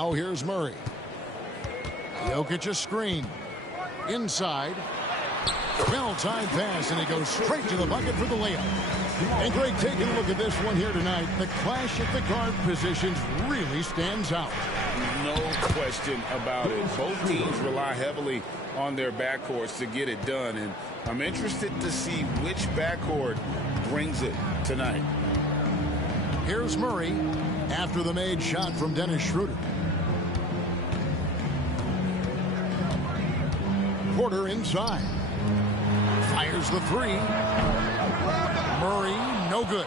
Now here's Murray. Jokic a screen. Inside. Well-timed pass, and he goes straight to the bucket for the layup. And Greg, taking a look at this one here tonight, the clash at the guard positions really stands out. No question about it. Both teams rely heavily on their backcourts to get it done, and I'm interested to see which backcourt brings it tonight. Here's Murray after the made shot from Dennis Schroeder. Porter inside. Fires the three. Murray, no good.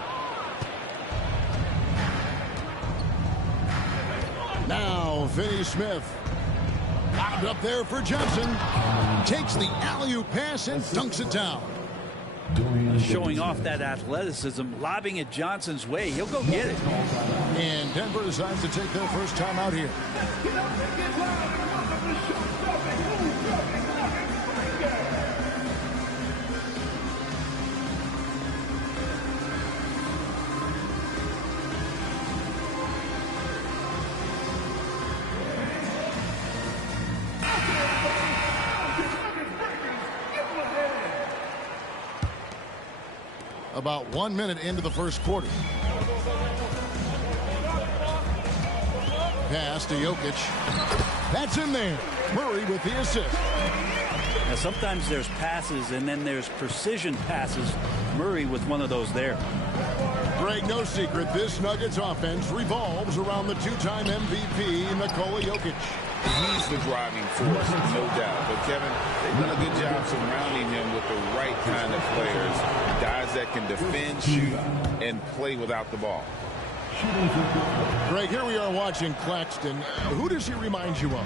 Now, Finney Smith. Lobbed up there for Johnson. Takes the alley-oop pass and dunks it down. Showing off that athleticism, lobbing it Johnson's way. He'll go get it. And Denver decides to take their first time out here. About 1 minute into the first quarter. Pass to Jokic. That's in there. Murray with the assist. Now, sometimes there's passes and then there's precision passes. Murray with one of those there. Greg, no secret, this Nuggets offense revolves around the two-time MVP, Nikola Jokic. He's the driving force, no doubt. But, Kevin, they've done a good job surrounding him with the right kind of players, guys that can defend, shoot, and play without the ball. Greg, here we are watching Claxton. Who does he remind you of?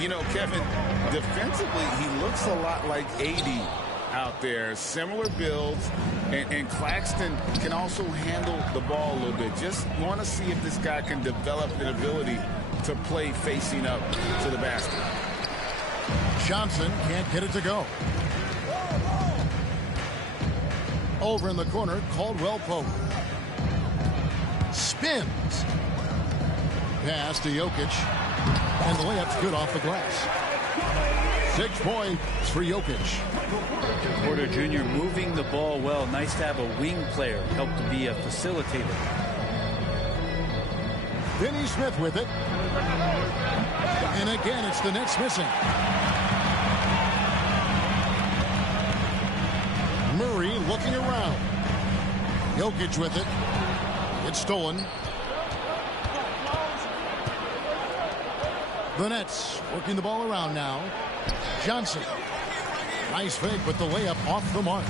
You know, Kevin, defensively, he looks a lot like AD out there. Similar builds, and Claxton can also handle the ball a little bit. Just want to see if this guy can develop an ability to play facing up to the basket. Johnson can't get it to go. Over in the corner, Caldwell Pope. Spins. Pass to Jokic. And the layup's good off the glass. 6 points for Jokic. Porter Jr. moving the ball well. Nice to have a wing player help to be a facilitator. Finney Smith with it. And again, it's the Nets missing. Murray looking around. Jokic with it. It's stolen. The Nets working the ball around now. Johnson. Nice fake, but the layup off the mark.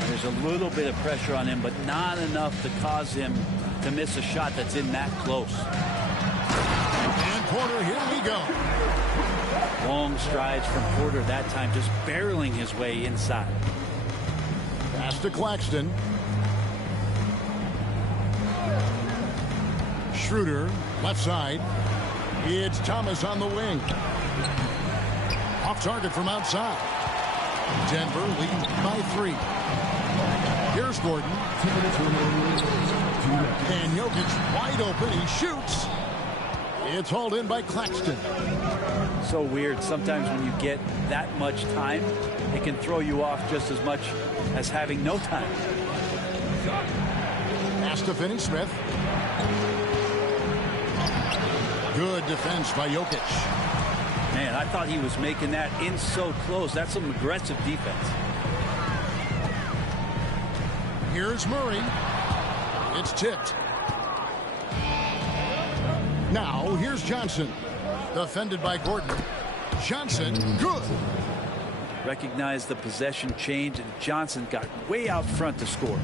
There's a little bit of pressure on him, but not enough to cause him to miss a shot that's in that close. And Porter, here we go. Long strides from Porter that time, just barreling his way inside. Pass to Claxton. Schroeder, left side. It's Thomas on the wing. Off target from outside. Denver leads by 3. Here's Gordon. And Jokic wide open. He shoots. It's hauled in by Claxton. So weird. Sometimes when you get that much time, it can throw you off just as much as having no time. Pass to Finney Smith. Good defense by Jokic. Man, I thought he was making that in so close. That's some aggressive defense. Here's Murray. It's tipped. Now, here's Johnson. Defended by Gordon. Johnson, good. Recognized the possession change, and Johnson got way out front to score.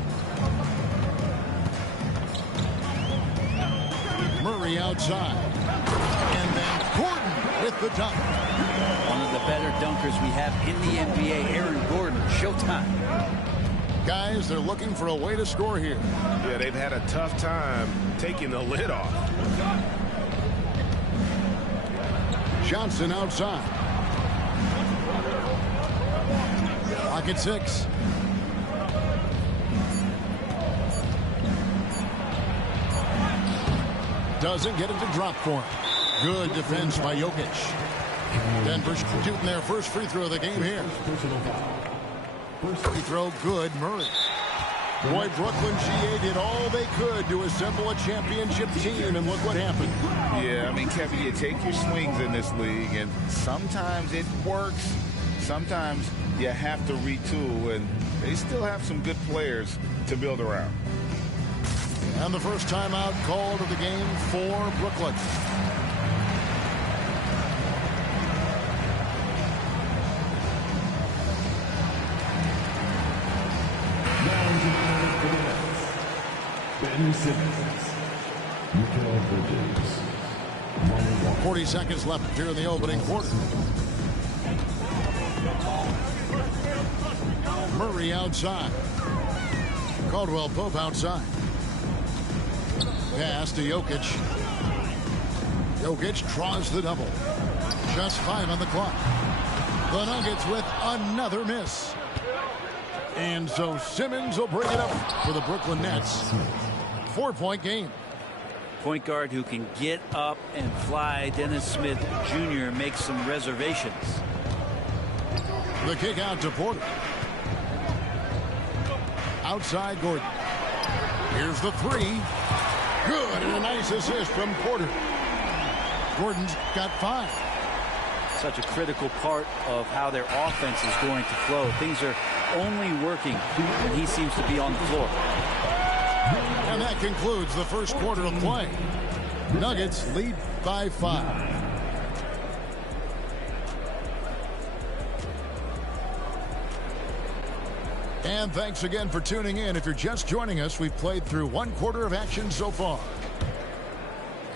Murray outside. And then Gordon with the dunk. One of the better dunkers we have in the NBA, Aaron Gordon. Showtime. Guys, they're looking for a way to score here. Yeah, they've had a tough time taking the lid off. Johnson outside. Clock at 6. Doesn't get it to drop for him. Good defense by Jokic. Denver's shooting their first free throw of the game here. Free throw good, Murray. Boy, Brooklyn GA did all they could to assemble a championship team, and look what happened. Yeah, I mean, Kevin, you take your swings in this league, and sometimes it works. Sometimes you have to retool, and they still have some good players to build around. And the first timeout called of the game for Brooklyn. Ben Simmons. 40 seconds left here in the opening quarter. Murray outside. Caldwell Pope outside. Pass to Jokic. Jokic draws the double. Just 5 on the clock. The Nuggets with another miss. And so Simmons will bring it up for the Brooklyn Nets. 4-point game. Point guard who can get up and fly. Dennis Smith Jr. makes some reservations. The kick out to Porter. Outside Gordon. Here's the three. Good, and a nice assist from Porter. Gordon's got 5. Such a critical part of how their offense is going to flow. Things are only working when he seems to be on the floor. And that concludes the first quarter of play. Nuggets lead by 5. And thanks again for tuning in. If you're just joining us, we've played through 1 quarter of action so far.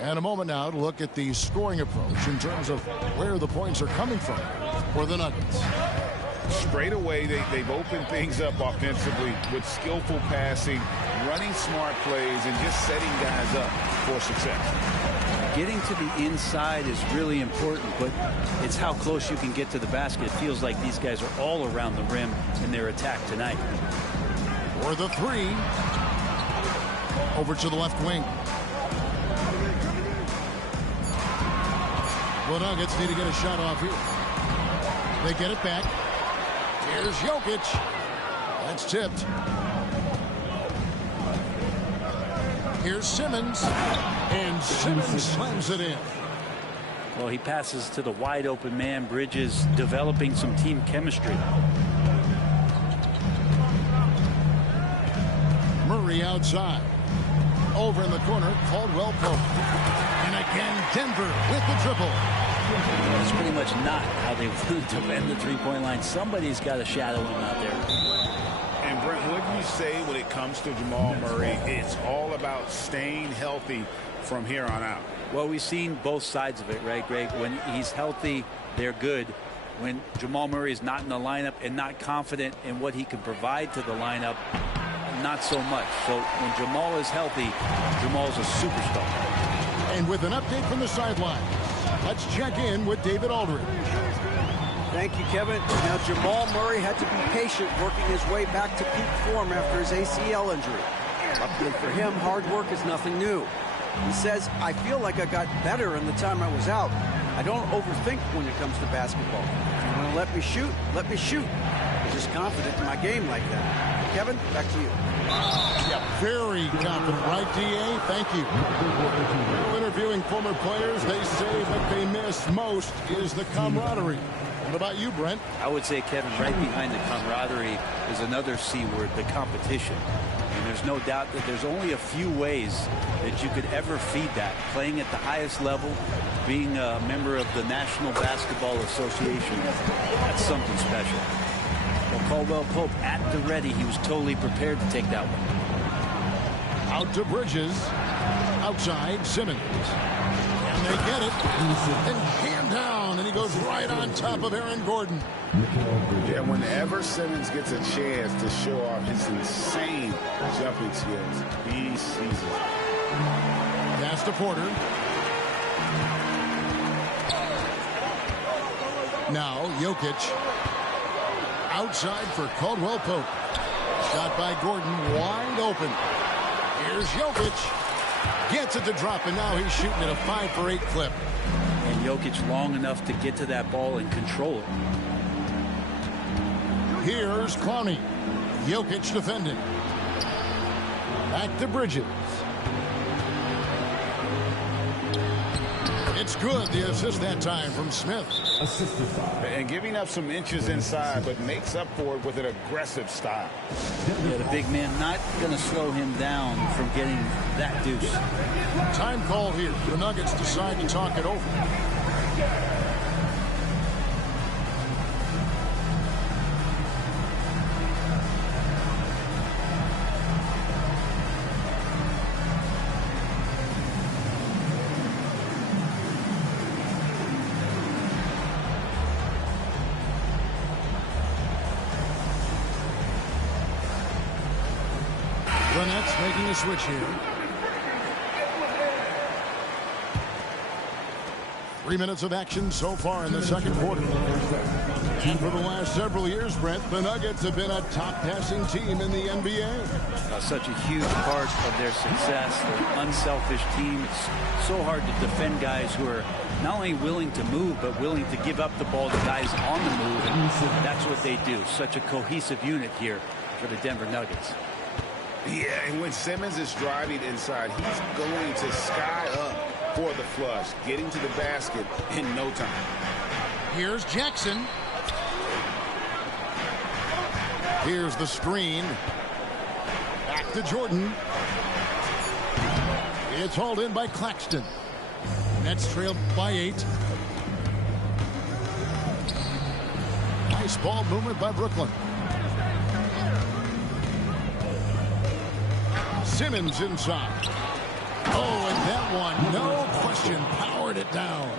And a moment now to look at the scoring approach in terms of where the points are coming from for the Nuggets. Straight away, they've opened things up offensively with skillful passing, running smart plays, and just setting guys up for success. Getting to the inside is really important, but it's how close you can get to the basket. It feels like these guys are all around the rim in their attack tonight. For the three. Over to the left wing. The Nuggets need to get a shot off here. They get it back. Here's Jokic. That's tipped. Here's Simmons. And Simmons slams it in. Well, he passes to the wide open man. Bridges developing some team chemistry. Murray outside. Over in the corner, Caldwell Pope. And again, Denver with the triple. That's pretty much not how they want to defend the three-point line. Somebody's got to shadow him out there. And Brent, what do you say when it comes to Jamal Murray? It's all about staying healthy from here on out. Well, we've seen both sides of it, right, Greg? When he's healthy, they're good. When Jamal Murray is not in the lineup and not confident in what he can provide to the lineup, not so much. So when Jamal is healthy, Jamal's a superstar. And with an update from the sideline, let's check in with David Aldridge. Thank you, Kevin. Now, Jamal Murray had to be patient working his way back to peak form after his ACL injury. Luckily for him, hard work is nothing new. He says, I feel like I got better in the time I was out. I don't overthink when it comes to basketball. If you want to let me shoot, let me shoot. I'm just confident in my game like that. Kevin, back to you. Yeah, very confident, right, DA? Thank you. Interviewing former players, they say what they miss most is the camaraderie. What about you, Brent? I would say, Kevin, right behind the camaraderie is another C word, the competition. And there's no doubt that there's only a few ways that you could ever feed that. Playing at the highest level, being a member of the National Basketball Association, that's something special. Well, Caldwell Pope at the ready. He was totally prepared to take that one. Out to Bridges. Outside, Simmons. And they get it. And hand down, and he goes right on top of Aaron Gordon. Yeah, whenever Simmons gets a chance to show off his insane jumping skills, he sees it. Pass to Porter. Now, Jokic. Outside for Caldwell Pope. Shot by Gordon, wide open. Here's Jokic. Gets it to drop, and now he's shooting at a 5 for 8 clip. And Jokic long enough to get to that ball and control it. Here's Clowney. Jokic defending. Back to Bridges. It's good. The assist that time from Smith. And giving up some inches inside, but makes up for it with an aggressive style. Yeah, the big man not going to slow him down from getting that deuce. Time call here. The Nuggets decide to talk it over. The Nets making a switch here. 3 minutes of action so far in the second quarter. And for the last several years, Brent, the Nuggets have been a top passing team in the NBA. Such a huge part of their success. They're an unselfish team. It's so hard to defend guys who are not only willing to move, but willing to give up the ball to guys on the move. And that's what they do. Such a cohesive unit here for the Denver Nuggets. Yeah, and when Simmons is driving inside, he's going to sky up for the flush, getting to the basket in no time. Here's Jackson. Here's the screen. Back to Jordan. It's hauled in by Claxton. Nets trailed by 8. Nice ball movement by Brooklyn. Simmons inside. Oh, and that one, no question, powered it down.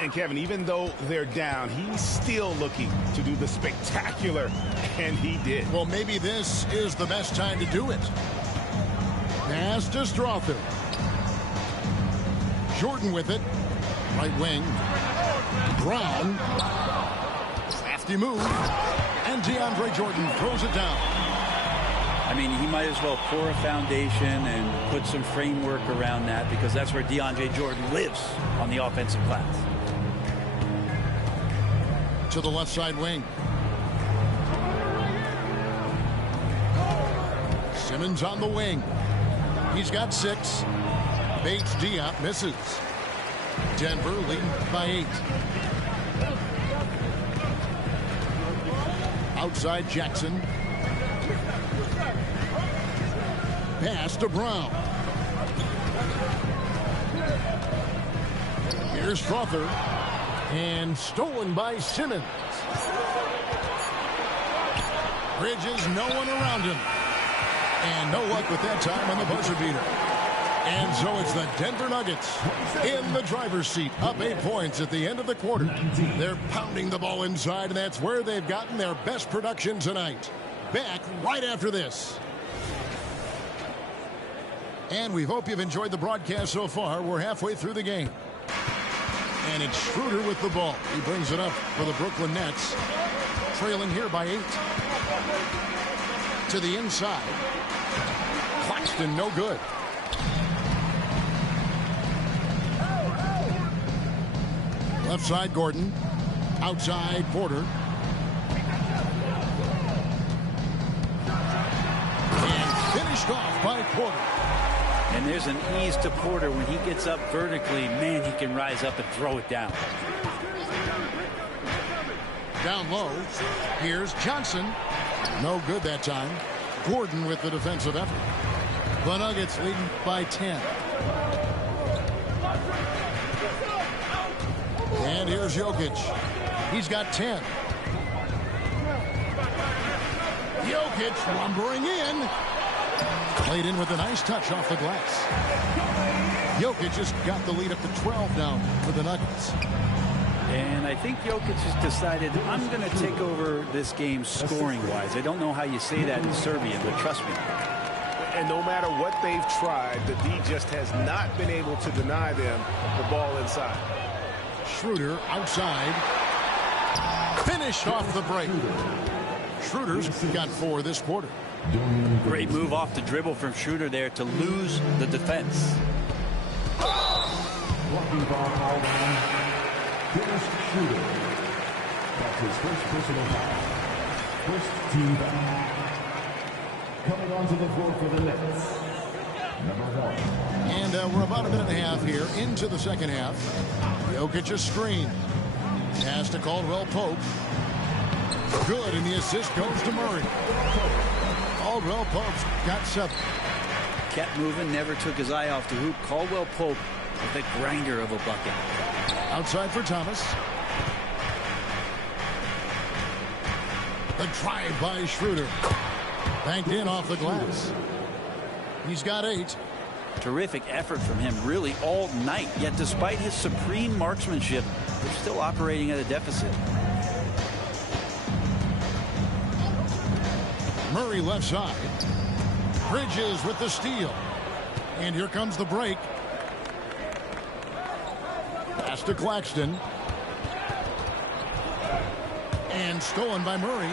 And Kevin, even though they're down, he's still looking to do the spectacular, and he did. Well, maybe this is the best time to do it. Pass to Strother. Jordan with it. Right wing. Brown. Crafty move. And DeAndre Jordan throws it down. I mean, he might as well pour a foundation and put some framework around that, because that's where DeAndre Jordan lives on the offensive glass. To the left side wing. Simmons on the wing. He's got 6. Bates Diop misses. Denver leading by 8. Outside Jackson. Pass to Brown. Here's Strother. And stolen by Simmons. Bridges, no one around him. And no luck with that time on the buzzer beater. And so it's the Denver Nuggets in the driver's seat, up 8 points at the end of the quarter. They're pounding the ball inside, and that's where they've gotten their best production tonight. Back right after this. And we hope you've enjoyed the broadcast so far. We're halfway through the game. And it's Schroeder with the ball. He brings it up for the Brooklyn Nets. Trailing here by 8. To the inside. Claxton, no good. Left side, Gordon. Outside, Porter. And finished off by Porter. And there's an ease to Porter when he gets up vertically. Man, he can rise up and throw it down. Down low. Here's Johnson. No good that time. Gordon with the defensive effort. The Nuggets leading by 10. And here's Jokic. He's got 10. Jokic lumbering in. Played in with a nice touch off the glass. Jokic just got the lead up to 12 now for the Nuggets. And I think Jokic has decided, I'm going to take over this game scoring-wise. I don't know how you say that in Serbian, but trust me. And no matter what they've tried, the D just has not been able to deny them the ball inside. Schroeder outside. Finished off the break. Schroeder's got 4 this quarter. Great move off the dribble from Schroeder there to lose the defense. Walking ball called on Dennis Schroeder. That's his first personal foul. First team foul. Coming onto the floor for the Nets, number 1. And we're about a minute and a half here into the second half. Jokic a screen. Pass to Caldwell Pope. Good, and the assist goes to Murray. Caldwell Pope's got 7. Kept moving, never took his eye off the hoop. Caldwell Pope with a grinder of a bucket. Outside for Thomas. The drive by Schroeder. Banked in off the glass. He's got 8. Terrific effort from him really all night. Yet despite his supreme marksmanship, they're still operating at a deficit. Murray left side. Bridges with the steal. And here comes the break. Pass to Claxton. And stolen by Murray.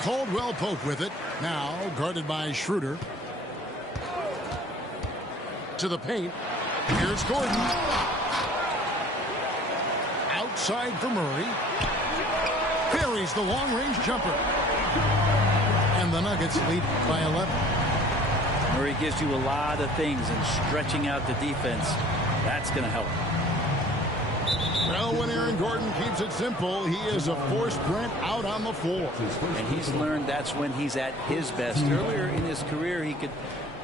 Caldwell Pope with it. Now guarded by Schroeder. To the paint. Here's Gordon. Outside for Murray. Buries the long-range jumper. And the Nuggets lead by 11. Murray gives you a lot of things, and stretching out the defense, that's going to help. Well, when Aaron Gordon keeps it simple, he is a force Brent out on the floor. And he's learned that's when he's at his best. Earlier in his career, he could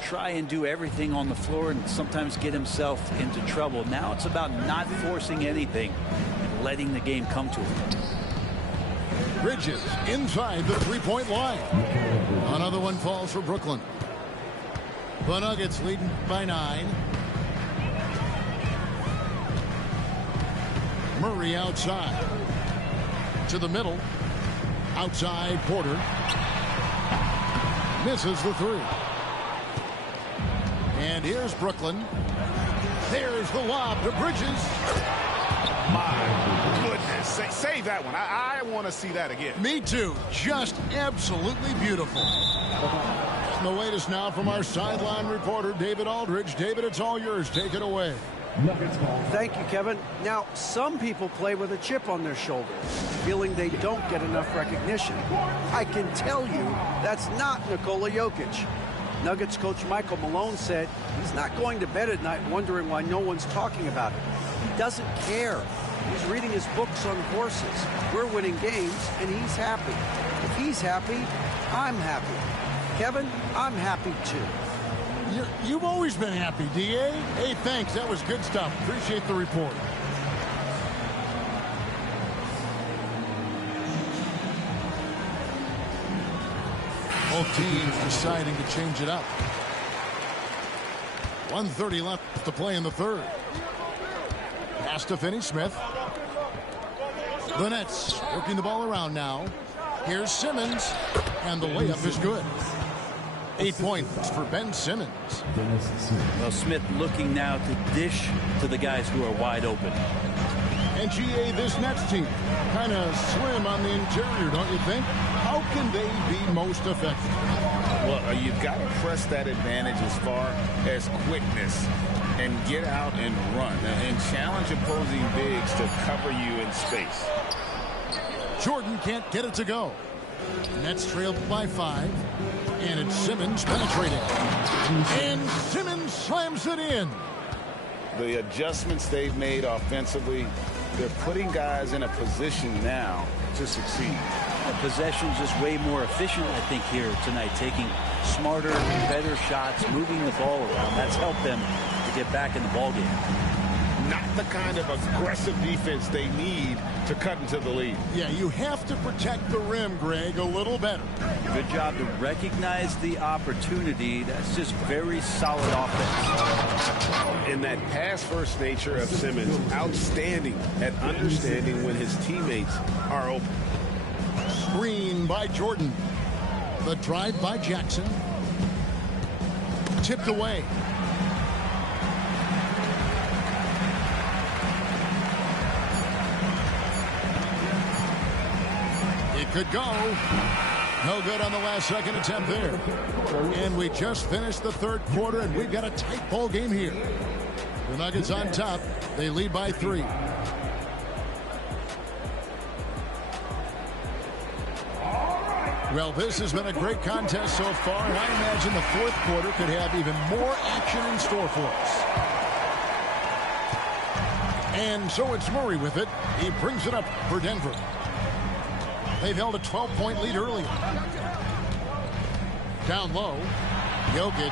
try and do everything on the floor and sometimes get himself into trouble. Now it's about not forcing anything and letting the game come to him. Bridges inside the three-point line. Another one falls for Brooklyn. The Nuggets leading by 9. Murray outside. To the middle. Outside Porter. Misses the 3. And here's Brooklyn. There's the lob to Bridges. My goodness. Save that one. I want to see that again. Me too. Just absolutely beautiful. And the latest now from our sideline reporter, David Aldridge. David, it's all yours. Take it away. Thank you, Kevin. Now, some people play with a chip on their shoulder, feeling they don't get enough recognition. I can tell you that's not Nikola Jokic. Nuggets coach Michael Malone said he's not going to bed at night wondering why no one's talking about it. He doesn't care. He's reading his books on horses. We're winning games, and he's happy. If he's happy, I'm happy. Kevin, I'm happy too. You've always been happy, D.A. Hey, thanks. That was good stuff. Appreciate the report. Both teams deciding to change it up. 1:30 left to play in the third. Pass to Finney-Smith. The Nets working the ball around now. Here's Simmons, and the layup is good. 8 points for Ben Simmons. Well, Smith looking now to dish to the guys who are wide open. And GA, this Nets team, kind of slim on the interior, don't you think? How can they be most effective? Well, you've got to press that advantage as far as quickness and get out and run and challenge opposing bigs to cover you in space. Jordan can't get it to go. Nets trailed by 5. And it's Simmons penetrating. And Simmons slams it in. The adjustments they've made offensively, they're putting guys in a position now to succeed. The possession's just way more efficient, I think, here tonight, taking smarter, better shots, moving the ball around. That's helped them to get back in the ballgame. Not the kind of aggressive defense they need to cut into the lead. Yeah, you have to protect the rim, Greg, a little better. Good job to recognize the opportunity. That's just very solid offense. And that pass-first nature of Simmons, outstanding at understanding when his teammates are open. Screen by Jordan. The drive by Jackson. Tipped away. It could go. No good on the last second attempt there. And we just finished the third quarter, and we've got a tight ball game here. The Nuggets on top. They lead by 3. Well, this has been a great contest so far, and I imagine the fourth quarter could have even more action in store for us. And so it's Murray with it. He brings it up for Denver. They've held a 12-point lead earlier. Down low, Jokic.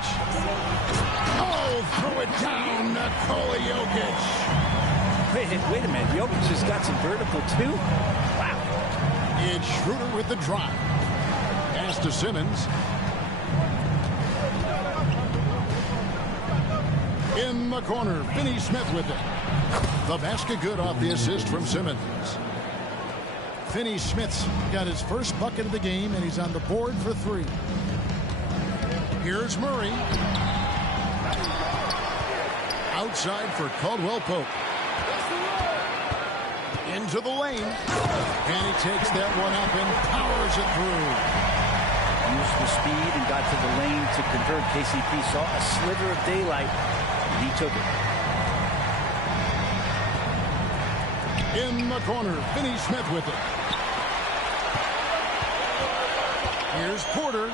Oh, throw it down, Nikola Jokic. Wait a minute. Jokic has got some vertical, too? Wow. It's Schroeder with the drive. Pass to Simmons. In the corner, Finney Smith with it. The basket good off the assist from Simmons. Finney Smith's got his first bucket of the game, and he's on the board for 3. Here's Murray. Outside for Caldwell Pope. Into the lane. And he takes that one up and powers it through. Used the speed and got to the lane to convert. KCP saw a sliver of daylight, and he took it. In the corner, Finney Smith with it. Here's Porter.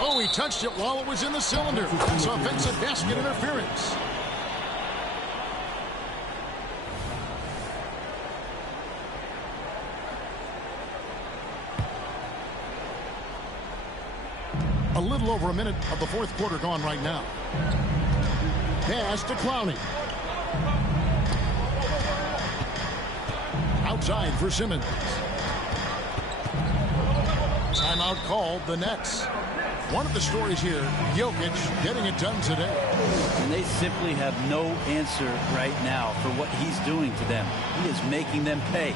Oh, he touched it while it was in the cylinder. It's offensive basket interference. A little over a minute of the fourth quarter gone right now. Pass to Clowney. Outside for Simmons. Timeout called, the Nets. One of the stories here, Jokic getting it done today. And they simply have no answer right now for what he's doing to them. He is making them pay.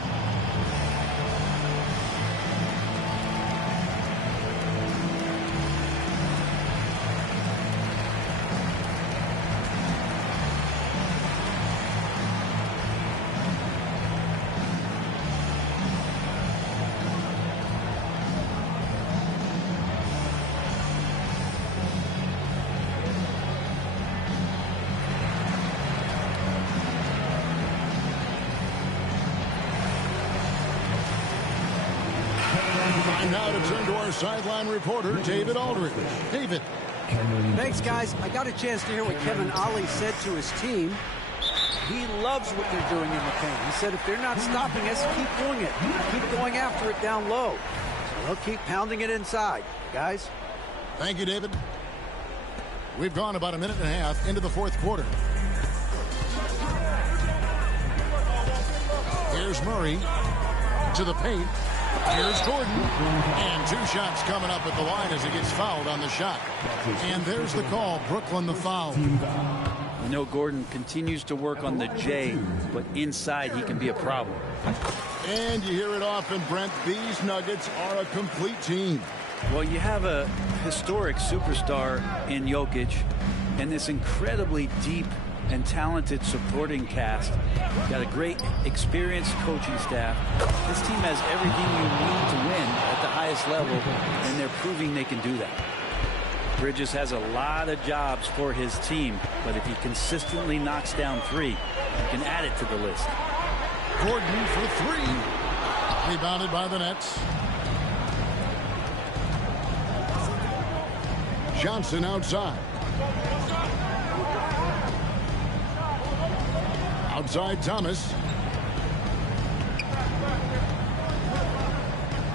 Now to turn to our sideline reporter, David Aldridge. David. Thanks, guys. I got a chance to hear what Kevin Ollie said to his team. He loves what they're doing in the paint. He said if they're not stopping us, keep doing it. Keep going after it down low. So they'll keep pounding it inside. Guys? Thank you, David. We've gone about a minute and a half into the fourth quarter. Here's Murray to the paint. Here's Gordon. And 2 shots coming up at the line as he gets fouled on the shot. And there's the call. Brooklyn the foul. You know, Gordon continues to work on the J, but inside he can be a problem. And you hear it often, Brent. These Nuggets are a complete team. Well, you have a historic superstar in Jokic and this incredibly deep and talented supporting cast. Got a great experienced coaching staff. This team has everything you need to win at the highest level, and they're proving they can do that. Bridges has a lot of jobs for his team, but if he consistently knocks down 3, he can add it to the list. Gordon for 3. Rebounded by the Nets. Johnson outside. Outside Thomas.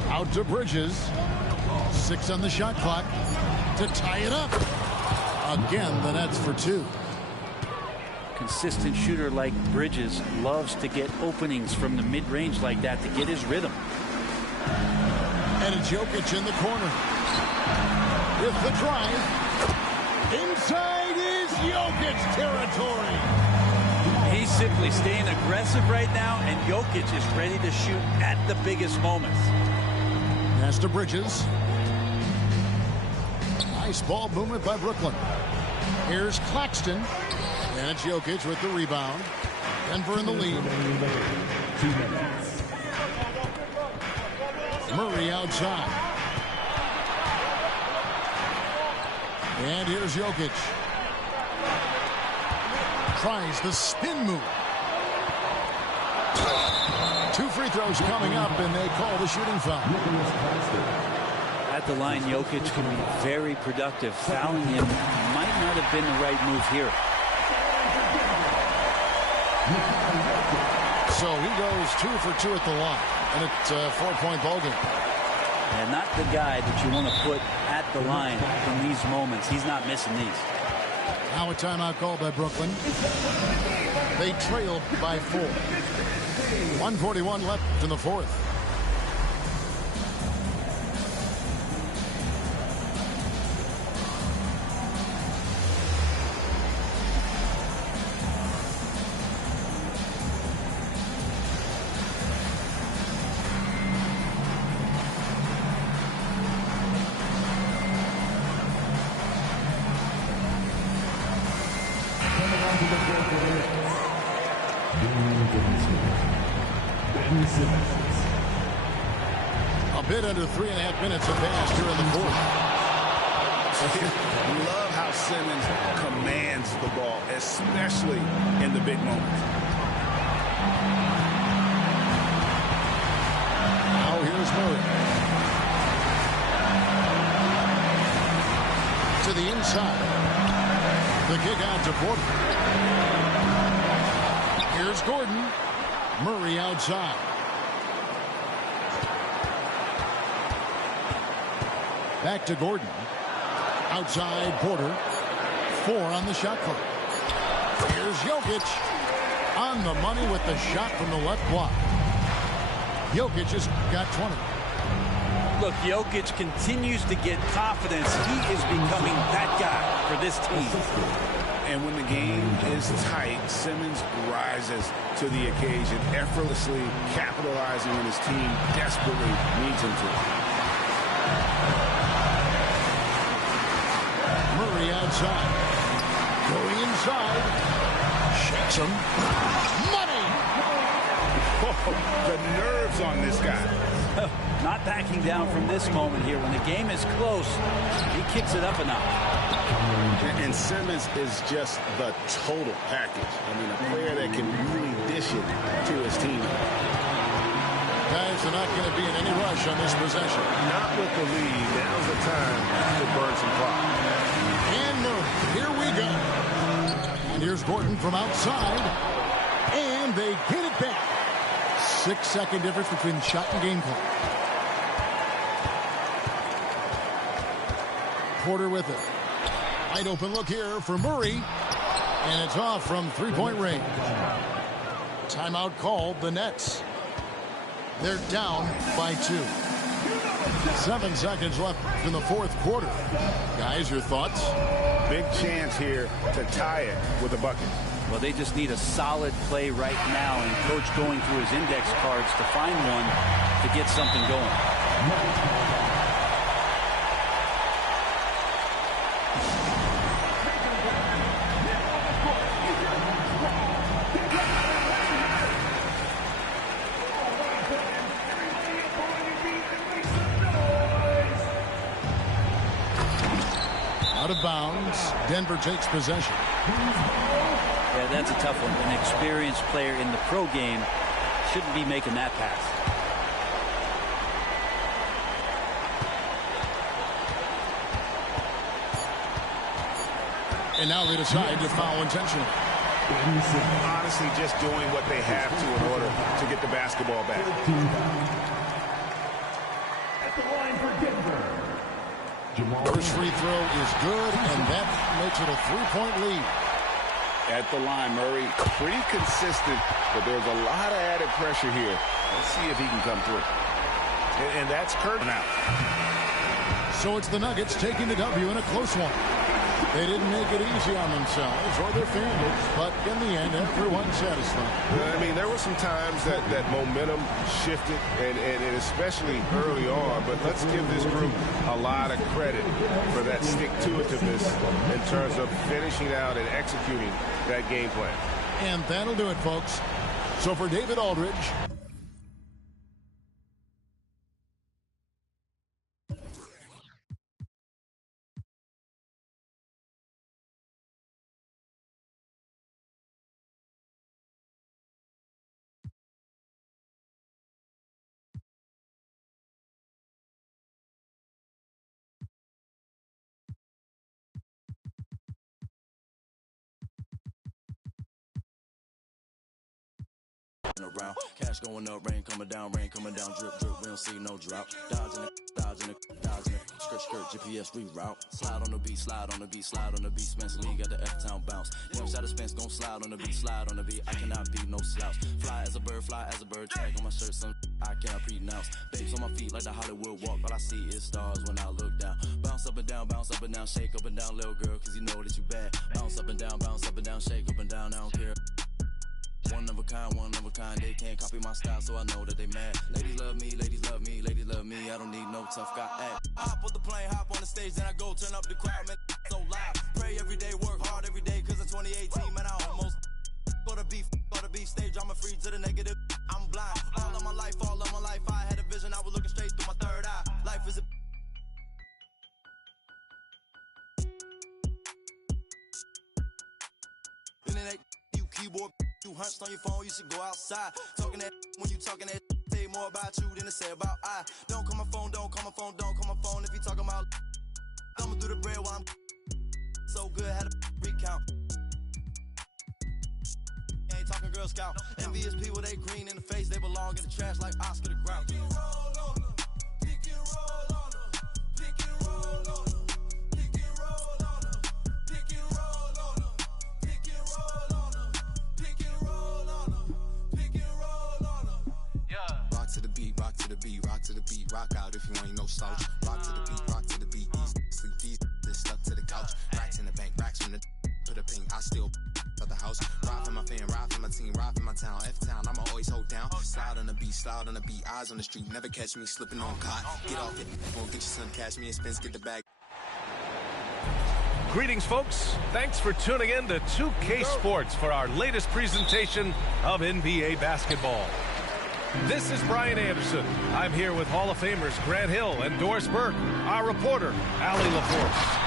Out to Bridges. 6 on the shot clock to tie it up. Again, the Nets for 2. Consistent shooter like Bridges loves to get openings from the mid-range like that to get his rhythm. And it's Jokic in the corner. With the drive. Inside is Jokic territory. He's simply staying aggressive right now, and Jokic is ready to shoot at the biggest moments. Pass to Bridges. Nice ball movement by Brooklyn. Here's Claxton. And it's Jokic with the rebound. Denver in the lead. Murray outside. And here's Jokic. Tries the spin move. 2 free throws coming up, and they call the shooting foul. At the line, Jokic can be very productive. Fouling him might not have been the right move here. So he goes 2 for 2 at the line, and it's a 4-point ball game. And not the guy that you want to put at the line in these moments. He's not missing these. Now a timeout called by Brooklyn. They trailed by 4. 1:41 left in the fourth. A bit under 3.5 minutes have passed here in the fourth. Love how Simmons commands the ball, especially in the big moments. Now here's Murray. To the inside. The kick out to Porter. Here's Gordon. Murray outside. Back to Gordon. Outside Porter. 4 on the shot clock. Here's Jokic. On the money with the shot from the left block. Jokic has got 20. Look, Jokic continues to get confidence. He is becoming that guy for this team. And when the game is tight, Simmons rises to the occasion, effortlessly capitalizing when his team desperately needs him to. Murray outside. Going inside. Shakes him. Money! Oh, the nerves on this guy. Not backing down from this moment here. When the game is close, he kicks it up a notch. And Simmons is just the total package. I mean, a player that can really dish it to his team. Guys are not going to be in any rush on this possession. Not with the lead. Now's the time to burn some clock. And Murray, here we go. And here's Gordon from outside. And they get it back. 6-second difference between shot and game clock. Porter with it. Wide open look here for Murray. And it's off from 3-point range. Timeout called the Nets. They're down by 2. 7 seconds left in the fourth quarter. Guys, your thoughts? Big chance here to tie it with a bucket. Well, they just need a solid play right now, and Coach going through his index cards to find one to get something going. Out of bounds. Denver takes possession. Yeah, that's a tough one. An experienced player in the pro game shouldn't be making that pass. And now they decide to foul intentionally. Honestly, just doing what they have to in order to get the basketball back. At the line for Denver. First free throw is good, and that makes it a 3-point lead. At the line, Murray, pretty consistent, but there's a lot of added pressure here. Let's see if he can come through. And that's Kurt now. So it's the Nuggets taking the W in a close one. They didn't make it easy on themselves or their families, but in the end, everyone's satisfied. I mean, there were some times that momentum shifted, and especially early on, but let's give this group a lot of credit for that stick-to-itiveness in terms of finishing out and executing that game plan. And that'll do it, folks. So for David Aldridge, around. Cash going up, rain coming down, drip, drip, we don't see no drop. Dodging it, skirt, GPS reroute. Slide on the beat, Spence Lee got the F-Town bounce. Damn, shot of Spence gon' slide on the beat, I cannot be no slouch. Fly as a bird, tag on my shirt, some I cannot pronounce. Babes on my feet like the Hollywood walk, all I see is stars when I look down. Bounce up and down, shake up and down, little girl, cause you know that you bad. Bounce up and down, shake up and down, I don't care. One of a kind, they can't copy my style, so I know that they mad. Ladies love me, I don't need no tough guy act. Hop on the plane, hop on the stage, then I go turn up the crowd, man, so loud. Pray every day, work hard every day, cause in 2018, man, I almost go to beef stage, I'm a free to the negative, I'm blind. All of my life, I had a vision, I was looking straight through my third eye. Life is a internet, you keyboard, you hunched on your phone, you should go outside. Talking that when you talking that, say more about you than it say about I. Don't call my phone, if you talking about thumbing through the bread while I'm so good, had a recount. Ain't talking Girl Scout. Envious people, they green in the face, they belong in the trash like Oscar the Grouch. Pick and roll on them, pick and roll on them, pick and roll on them, pick and roll on them, pick and roll on them, pick and roll on them, pick and roll on them, pick and roll on them. Yeah. Rock to the beat, rock out if you ain't no slouch. Rock to the beat, easy, sleep easy, stuck to the couch. Racks in the bank, racks from the put a ping, I still at the house. Ride for my fan, ride for my team, ride for my town. F-Town, I'ma always hold down. Slide on the beat, eyes on the street. Never catch me slipping on cot. Get off it, won't get your son, cash me and Spence, get the bag. Greetings, folks. Thanks for tuning in to 2K Sports for our latest presentation of NBA basketball. This is Brian Anderson. I'm here with Hall of Famers Grant Hill and Doris Burke, our reporter, Allie LaForce.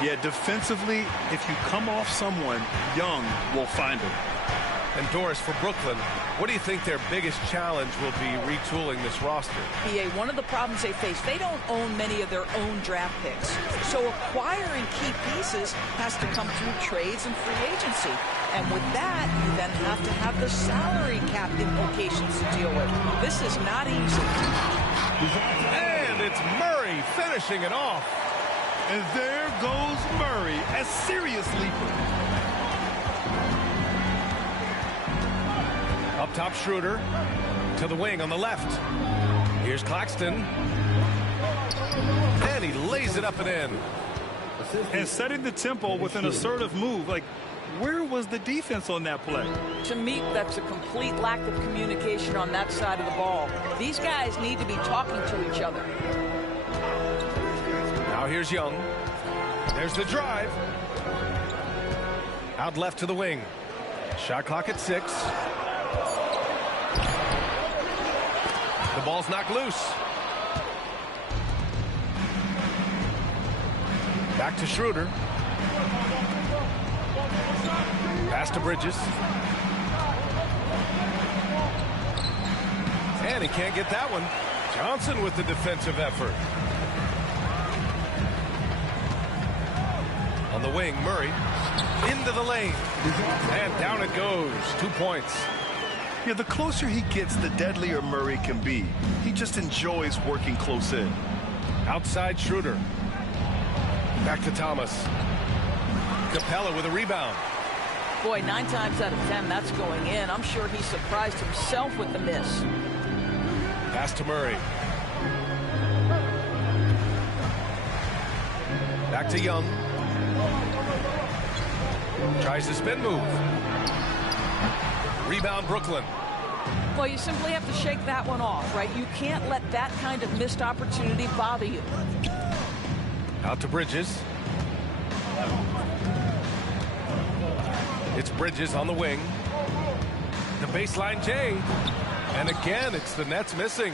Yeah, defensively, if you come off someone, Young will find him. And Doris, for Brooklyn, what do you think their biggest challenge will be retooling this roster? BA, one of the problems they face, they don't own many of their own draft picks. So acquiring key pieces has to come through trades and free agency. And with that, you then have to have the salary cap implications to deal with. This is not easy. And it's Murray finishing it off. And there goes Murray, a serious leaper. Up top, Schroeder to the wing on the left. Here's Claxton. And he lays it up and in. And setting the tempo with an assertive move. Like, where was the defense on that play? To me, that's a complete lack of communication on that side of the ball. These guys need to be talking to each other. Now here's Young. There's the drive. Out left to the wing. Shot clock at 6. The ball's knocked loose. Back to Schroeder. Pass to Bridges. And he can't get that one. Johnson with the defensive effort. On the wing, Murray into the lane. And down it goes. 2 points. Yeah, the closer he gets, the deadlier Murray can be. He just enjoys working close in. Outside Schroeder. Back to Thomas. Capella with a rebound. Boy, 9 times out of 10, that's going in. I'm sure he surprised himself with the miss. Pass to Murray. Back to Young. Tries the spin move. Rebound, Brooklyn. Well, you simply have to shake that one off, right? You can't let that kind of missed opportunity bother you. Out to Bridges. It's Bridges on the wing. The baseline J. And again, it's the Nets missing.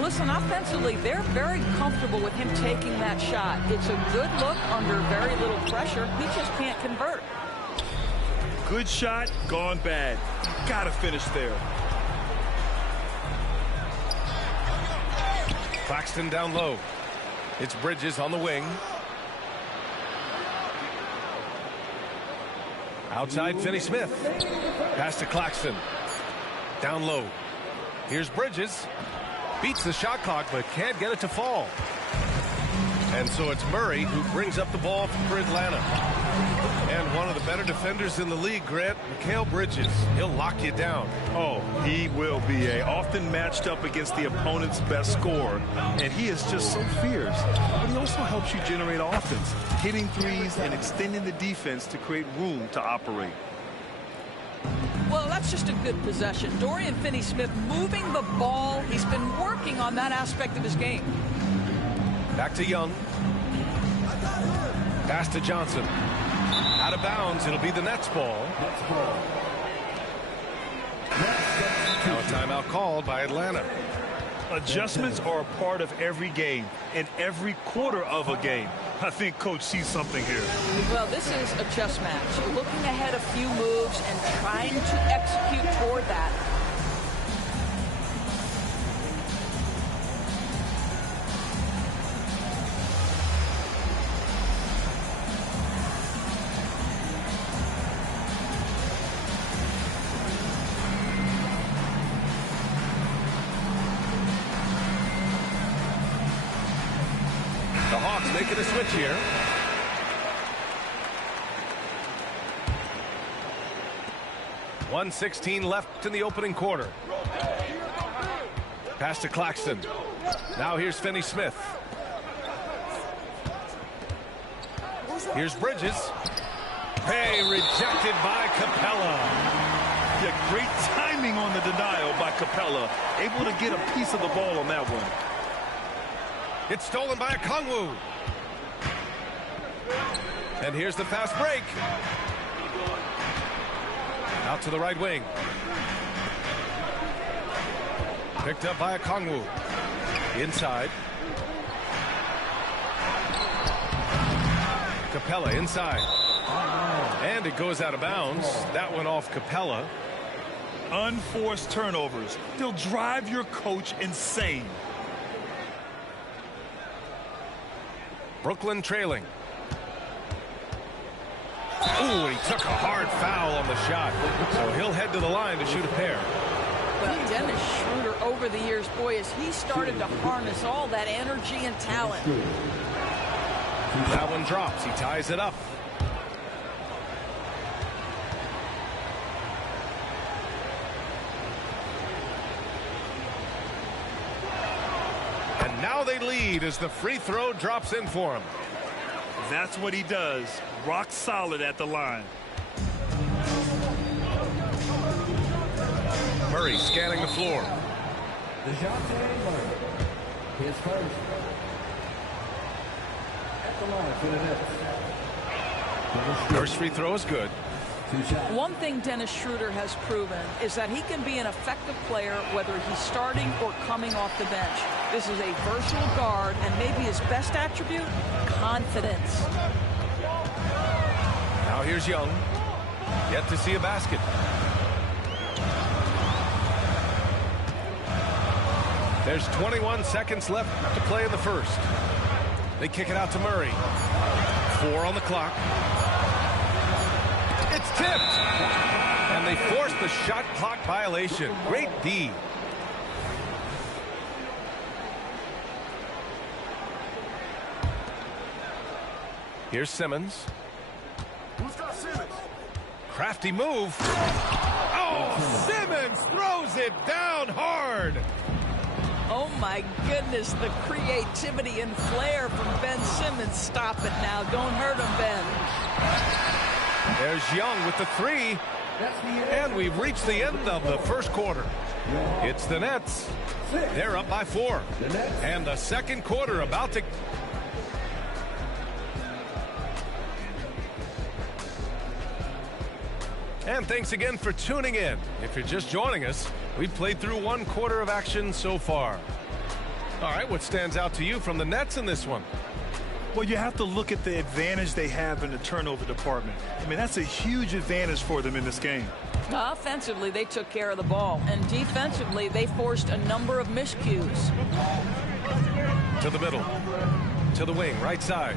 Listen, offensively, they're very comfortable with him taking that shot. It's a good look under very little pressure. He just can't convert. Good shot, gone bad. Gotta finish there. Claxton down low. It's Bridges on the wing. Outside, Finney Smith. Pass to Claxton. Down low. Here's Bridges. Beats the shot clock, but can't get it to fall. And so it's Murray who brings up the ball for Atlanta. And one of the better defenders in the league, Grant, Mikal Bridges. He'll lock you down. Oh, he will be often matched up against the opponent's best scorer. And he is just so fierce. But he also helps you generate offense, hitting threes and extending the defense to create room to operate. Well, that's just a good possession. Dorian Finney-Smith moving the ball. He's been working on that aspect of his game. Back to Young. Pass to Johnson. Out of bounds. It'll be the Nets ball. Now a timeout called by Atlanta. Adjustments are a part of every game and every quarter of a game. I think Coach sees something here. Well, this is a chess match. You're looking ahead a few moves and trying to execute toward that. The Hawks making a switch here. .116 left in the opening quarter. Pass to Claxton. Now here's Finney Smith. Here's Bridges. Hey, rejected by Capella. Yeah, great timing on the denial by Capella. Able to get a piece of the ball on that one. It's stolen by Okongwu. And here's the fast break. Out to the right wing. Picked up by Okongwu. Inside. Capella inside. And it goes out of bounds. That went off Capella. Unforced turnovers. They'll drive your coach insane. Brooklyn trailing. Ooh, he took a hard foul on the shot. So he'll head to the line to shoot a pair. Well, Dennis Schroeder over the years, boy, as he started to harness all that energy and talent. That one drops. He ties it up. And now they lead as the free throw drops in for him. That's what he does. Rock solid at the line. Murray scanning the floor. DeJounte Murray. His first. At the line for the Nets. First free throw is good. One thing Dennis Schroeder has proven is that he can be an effective player whether he's starting or coming off the bench. This is a versatile guard, and maybe his best attribute, confidence. Now here's Young. Yet to see a basket. There's 21 seconds left to play in the first. They kick it out to Murray. 4 on the clock. It's tipped. And they force the shot clock violation. Great D. Here's Simmons. Who's got Simmons? Crafty move. Oh, Simmons throws it down hard. Oh, my goodness, the creativity and flair from Ben Simmons. Stop it now. Don't hurt him, Ben. There's Young with the 3. And we've reached the end of the first quarter. It's the Nets. They're up by 4. And the second quarter about to... And thanks again for tuning in. If you're just joining us, we've played through 1 quarter of action so far. All right, what stands out to you from the Nets in this one? Well, you have to look at the advantage they have in the turnover department. I mean, that's a huge advantage for them in this game. Offensively, they took care of the ball. And defensively, they forced a number of miscues. To the middle. To the wing, right side.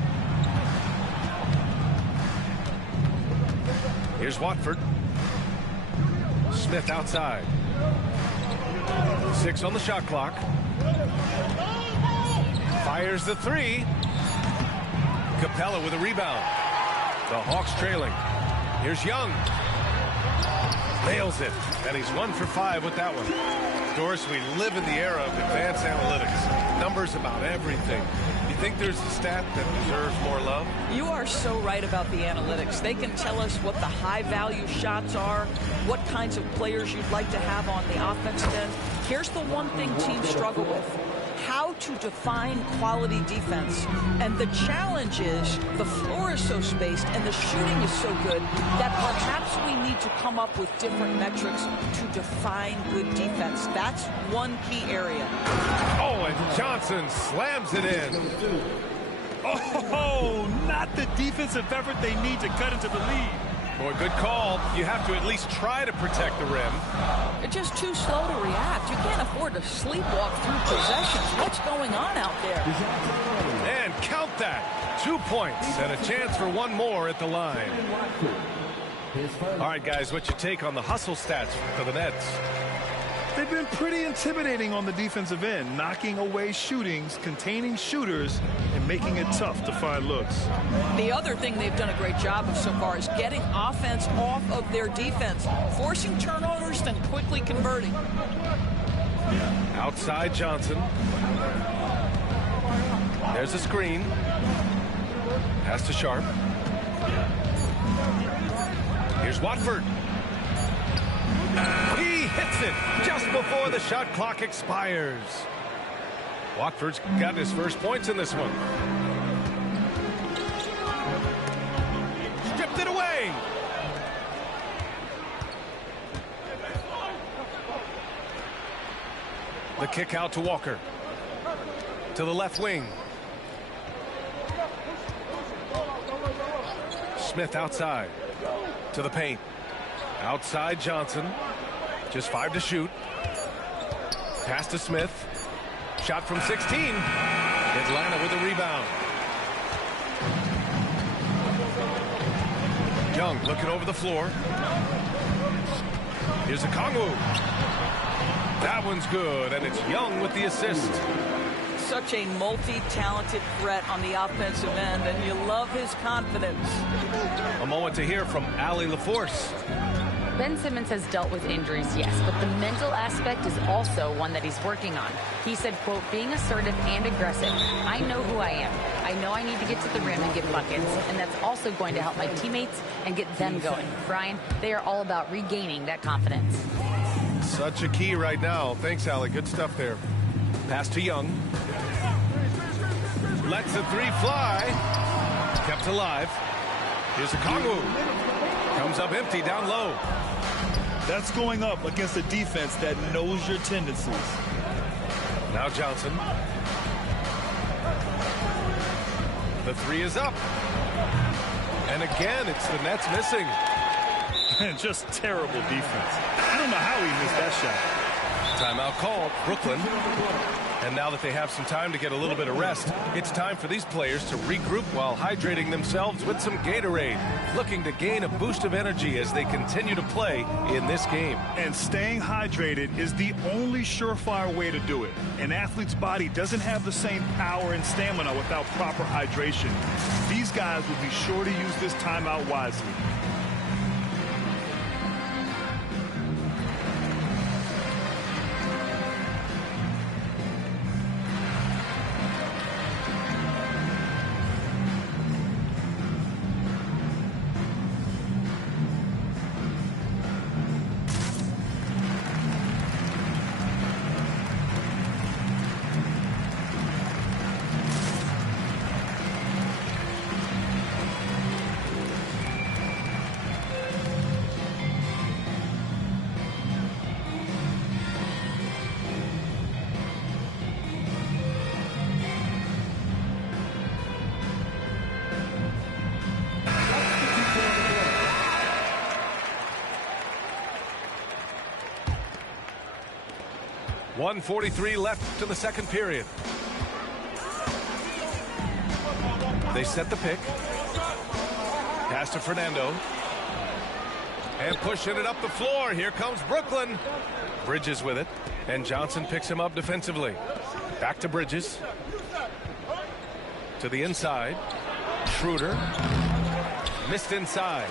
Here's Watford. Smith outside. 6 on the shot clock. Fires the 3. Capella with a rebound. The Hawks trailing. Here's Young. Nails it. And he's 1 for 5 with that one. Doris, we live in the era of advanced analytics. Numbers about everything. You think there's a stat that deserves more love? You are so right about the analytics. They can tell us what the high-value shots are, what kinds of players you'd like to have on the offensive end. Here's the one thing teams struggle with: how to define quality defense. And the challenge is the floor is so spaced and the shooting is so good that perhaps we need to come up with different metrics to define good defense. That's one key area. Oh, and Johnson slams it in. Oh, not the defensive effort they need to cut into the lead. Boy, good call. You have to at least try to protect the rim. They're just too slow to react. You can't afford to sleepwalk through possessions. What's going on out there? And count that. 2 points and a chance for one more at the line. All right, guys, what's your take on the hustle stats for the Nets? They've been pretty intimidating on the defensive end, knocking away shootings, containing shooters, and making it tough to find looks. The other thing they've done a great job of so far is getting offense off of their defense, forcing turnovers, then quickly converting. Outside Johnson. There's a screen. Pass to Sharp. Here's Watford. He hits it just before the shot clock expires. Watford's got his first points in this one. Stripped it away. The kick out to Walker. To the left wing. Smith outside. To the paint. Outside Johnson. Just 5 to shoot. Pass to Smith. Shot from 16. Atlanta with a rebound. Young looking over the floor. Here's a Kongwu. That one's good, and it's Young with the assist. Such a multi-talented threat on the offensive end, and you love his confidence. A moment to hear from Allie LaForce. Ben Simmons has dealt with injuries, yes, but the mental aspect is also one that he's working on. He said, quote, being assertive and aggressive. I know who I am. I know I need to get to the rim and get buckets, and that's also going to help my teammates and get them going. Brian, they are all about regaining that confidence. Such a key right now. Thanks, Allie. Good stuff there. Pass to Young. Lets the 3 fly. Kept alive. Here's a Kongwu. Comes up empty down low. That's going up against a defense that knows your tendencies. Now Johnson. The 3 is up. And again, it's the Nets missing. And just terrible defense. I don't know how he missed that shot. Timeout called, Brooklyn. And now that they have some time to get a little bit of rest, it's time for these players to regroup while hydrating themselves with some Gatorade, looking to gain a boost of energy as they continue to play in this game. And staying hydrated is the only surefire way to do it. An athlete's body doesn't have the same power and stamina without proper hydration. These guys will be sure to use this timeout wisely. .143 left to the second period. They set the pick. Pass to Fernando. And pushing it up the floor. Here comes Brooklyn. Bridges with it. And Johnson picks him up defensively. Back to Bridges. To the inside. Schroeder. Missed inside.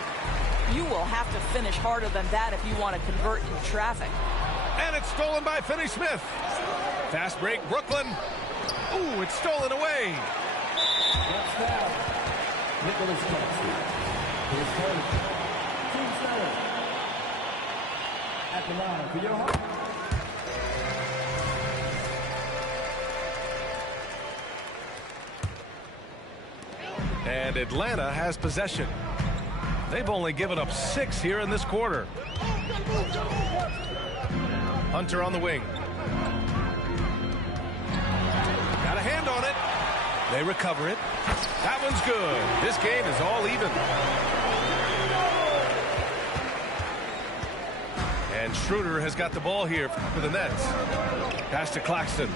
You will have to finish harder than that if you want to convert in traffic. And it's stolen by Finney-Smith. Fast break, Brooklyn. Ooh, it's stolen away. That's foul. Nicholas Claxton. His first. Team center. At the line for your heart. And Atlanta has possession. They've only given up 6 here in this quarter. Hunter on the wing. Got a hand on it. They recover it. That one's good. This game is all even. And Schroeder has got the ball here for the Nets. Pass to Claxton.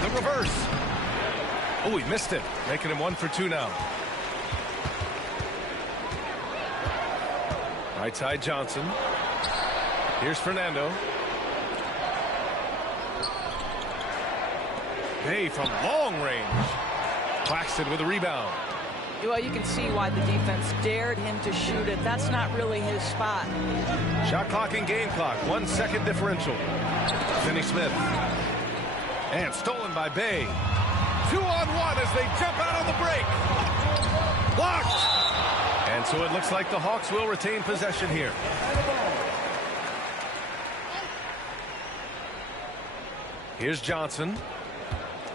The reverse. Oh, he missed it, making him 1 for 2 now. Right side Johnson. Here's Fernando. Hey, from long range. Claxton with a rebound. Well, you can see why the defense dared him to shoot it. That's not really his spot. Shot clock and game clock. 1 second differential. Finney-Smith. And stolen by Bay. 2-on-1 as they jump out on the break. Blocked. And so it looks like the Hawks will retain possession here. Here's Johnson.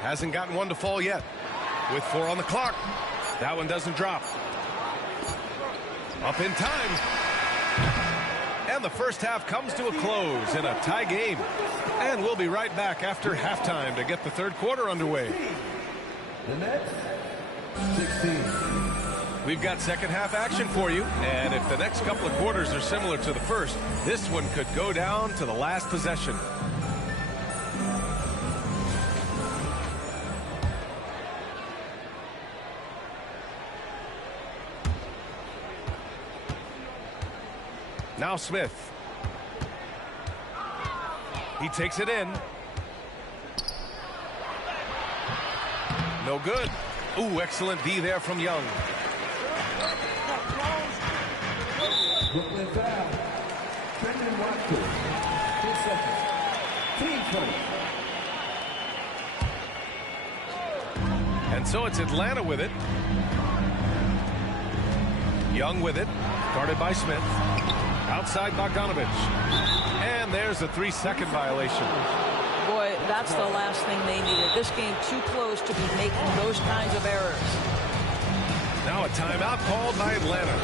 Hasn't gotten one to fall yet. With 4 on the clock. That one doesn't drop. Up in time. And the first half comes to a close in a tie game. And we'll be right back after halftime to get the third quarter underway. The Nets, 16. We've got second half action for you. And if the next couple of quarters are similar to the first, this one could go down to the last possession. Now Smith. He takes it in. No good. Ooh, excellent D there from Young. Brooklyn foul. Brendan Watson. 2 seconds. Team 20. And so it's Atlanta with it. Young with it. Guarded by Smith. Outside Bogdanovich. And there's a 3-second violation. Boy, that's the last thing they needed. This game too close to be making those kinds of errors. Now a timeout called by Atlanta.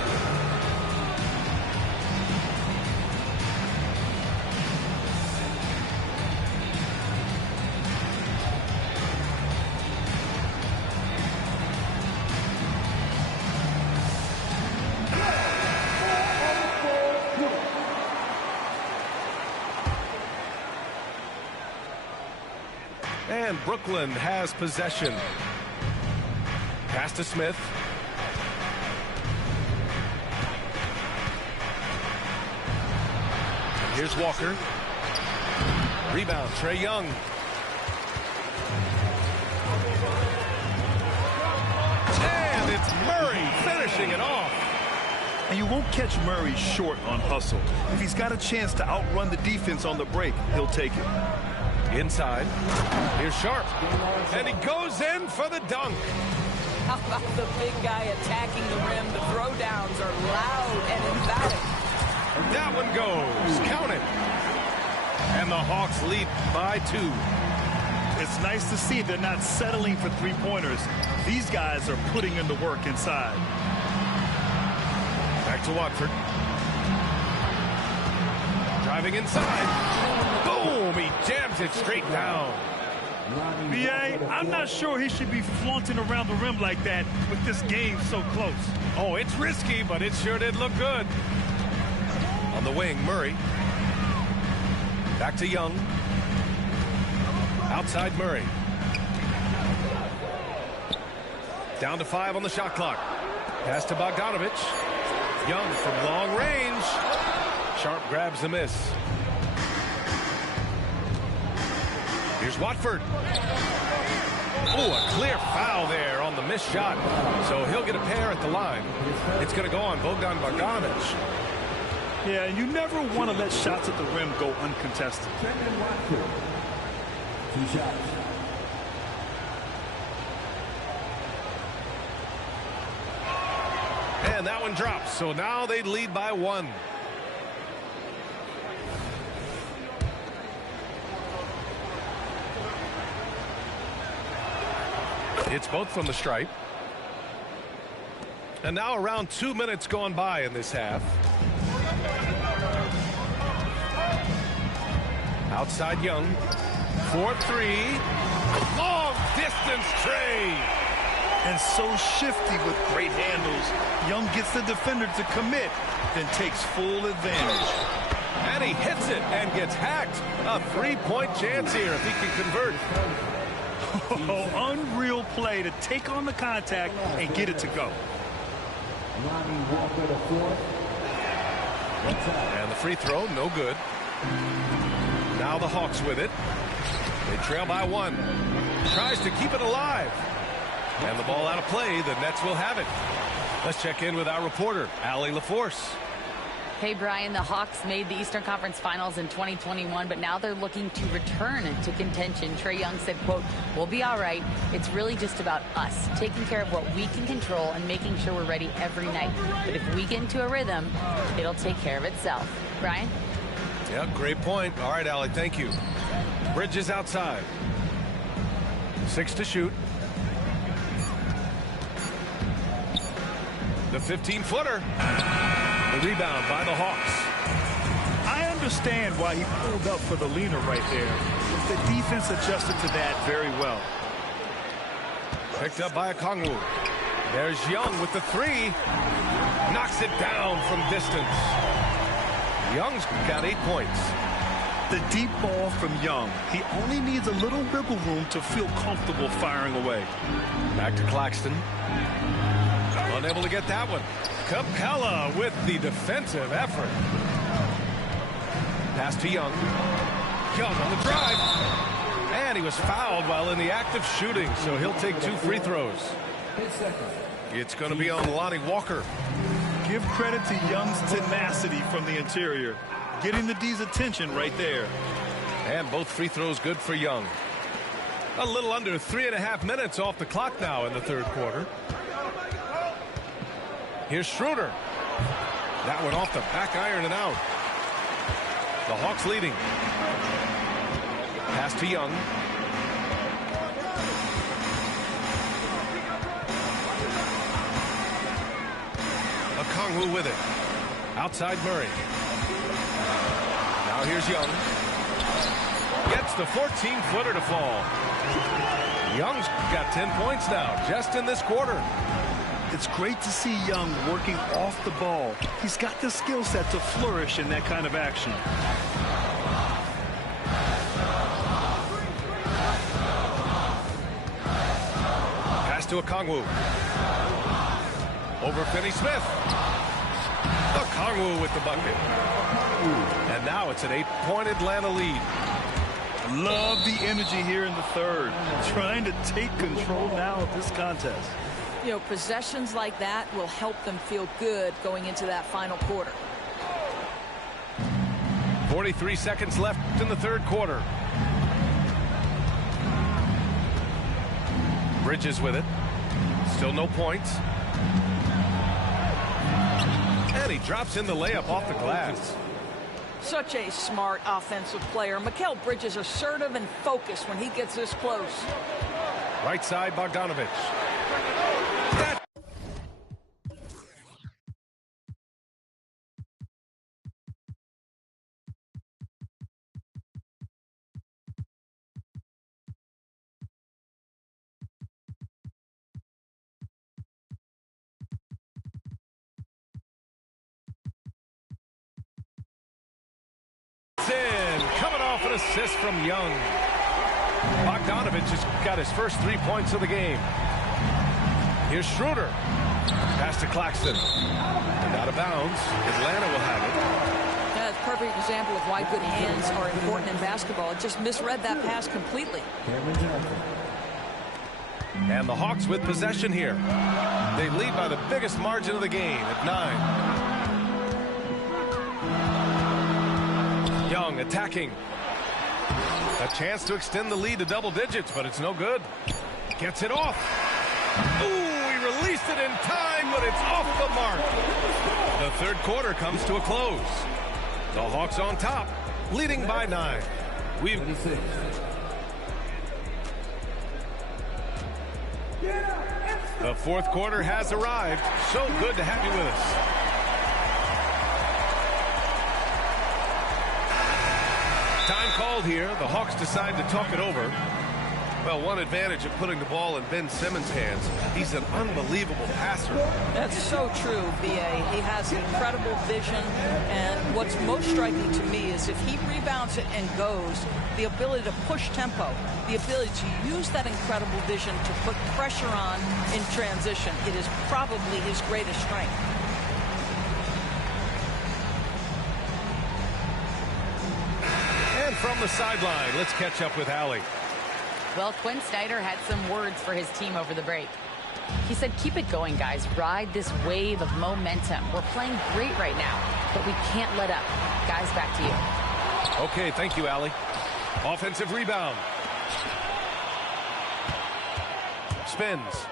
And Brooklyn has possession. Pass to Smith. Here's Walker. Rebound, Trae Young. And it's Murray finishing it off. And you won't catch Murray short on hustle. If he's got a chance to outrun the defense on the break, he'll take it. Inside. Here's Sharp. And he goes in for the dunk. How about the big guy attacking the rim? The throwdowns are loud and emphatic. And that one goes. Count it. And the Hawks lead by 2. It's nice to see they're not settling for three-pointers. These guys are putting in the work inside. Back to Watford. Driving inside. Boom! He jams it straight down. B.A., I'm not sure he should be flaunting around the rim like that with this game so close. Oh, it's risky, but it sure did look good. On the wing, Murray. Back to Young. Outside Murray. Down to 5 on the shot clock. Pass to Bogdanovich. Young from long range. Sharp grabs the miss. Here's Watford. Oh, a clear foul there on the missed shot. So he'll get a pair at the line. It's going to go on Bogdanovich. Yeah, and you never want to let shots at the rim go uncontested. 2 shots. And that one drops. So now they lead by 1. It's both from the stripe. And now around 2 minutes gone by in this half. Outside Young. 4-3. Long distance tray. And so shifty with great handles. Young gets the defender to commit, then takes full advantage. And he hits it and gets hacked. A 3-point chance here if he can convert. Oh, unreal play to take on the contact and get it to go. And the free throw, no good. Now the Hawks with it. They trail by 1. Tries to keep it alive. And the ball out of play. The Nets will have it. Let's check in with our reporter, Allie LaForce. Hey, Brian, the Hawks made the Eastern Conference Finals in 2021, but now they're looking to return to contention. Trae Young said, quote, "We'll be all right. It's really just about us, taking care of what we can control and making sure we're ready every night. But if we get into a rhythm, it'll take care of itself." Brian? Yeah, great point. All right, Allie, thank you. Bridges outside. 6 to shoot. The 15-footer. The rebound by the Hawks. I understand why he pulled up for the leaner right there. The defense adjusted to that very well. Picked up by Okongwu. There's Young with the 3. Knocks it down from distance. Young's got 8 points. The deep ball from Young. He only needs a little wiggle room to feel comfortable firing away. Back to Claxton. Unable to get that one. Capella with the defensive effort. Pass to Young. Young on the drive. And he was fouled while in the act of shooting, so he'll take 2 free throws. It's going to be on Lonnie Walker. Give credit to Young's tenacity from the interior. Getting the D's attention right there. And both free throws good for Young. A little under 3.5 minutes off the clock now in the third quarter. Here's Schroeder. That one off the back iron and out. The Hawks leading. Pass to Young. Okongwu with it. Outside Murray. Now here's Young. Gets the 14-footer to fall. Young's got 10 points now just in this quarter. It's great to see Young working off the ball. He's got the skill set to flourish in that kind of action. Pass to Okongwu. Over Finney-Smith. Okongwu with the bucket. And now it's an 8-point Atlanta lead. Love the energy here in the third. Trying to take control now of this contest. You know, possessions like that will help them feel good going into that final quarter. 43 seconds left in the third quarter. Bridges with it. Still no points. And he drops in the layup off the glass. Such a smart offensive player. Mikal Bridges assertive and focused when he gets this close. Right side, Bogdanovich. Coming off an assist from Young. Bogdanovich has got his first 3 points of the game. Here's Schroeder. Pass to Claxton. And out of bounds. Atlanta will have it. Yeah, it's a perfect example of why good hands are important in basketball. It just misread that pass completely. And the Hawks with possession here. They lead by the biggest margin of the game at 9. Young attacking. A chance to extend the lead to double digits, but it's no good. Gets it off. Ooh, he released it in time, but it's off the mark. The third quarter comes to a close. The Hawks on top, leading by 9. The fourth quarter has arrived. So good to have you with us. Time called here. The Hawks decide to talk it over. Well, one advantage of putting the ball in Ben Simmons' hands, he's an unbelievable passer. That's so true, B.A. He has incredible vision, and what's most striking to me is if he rebounds it and goes, the ability to push tempo, the ability to use that incredible vision to put pressure on in transition. It is probably his greatest strength. And from the sideline, let's catch up with Allie. Well, Quinn Snyder had some words for his team over the break. He said, keep it going, guys. Ride this wave of momentum. We're playing great right now, but we can't let up. Guys, back to you. Okay, thank you, Allie. Offensive rebound. Spins.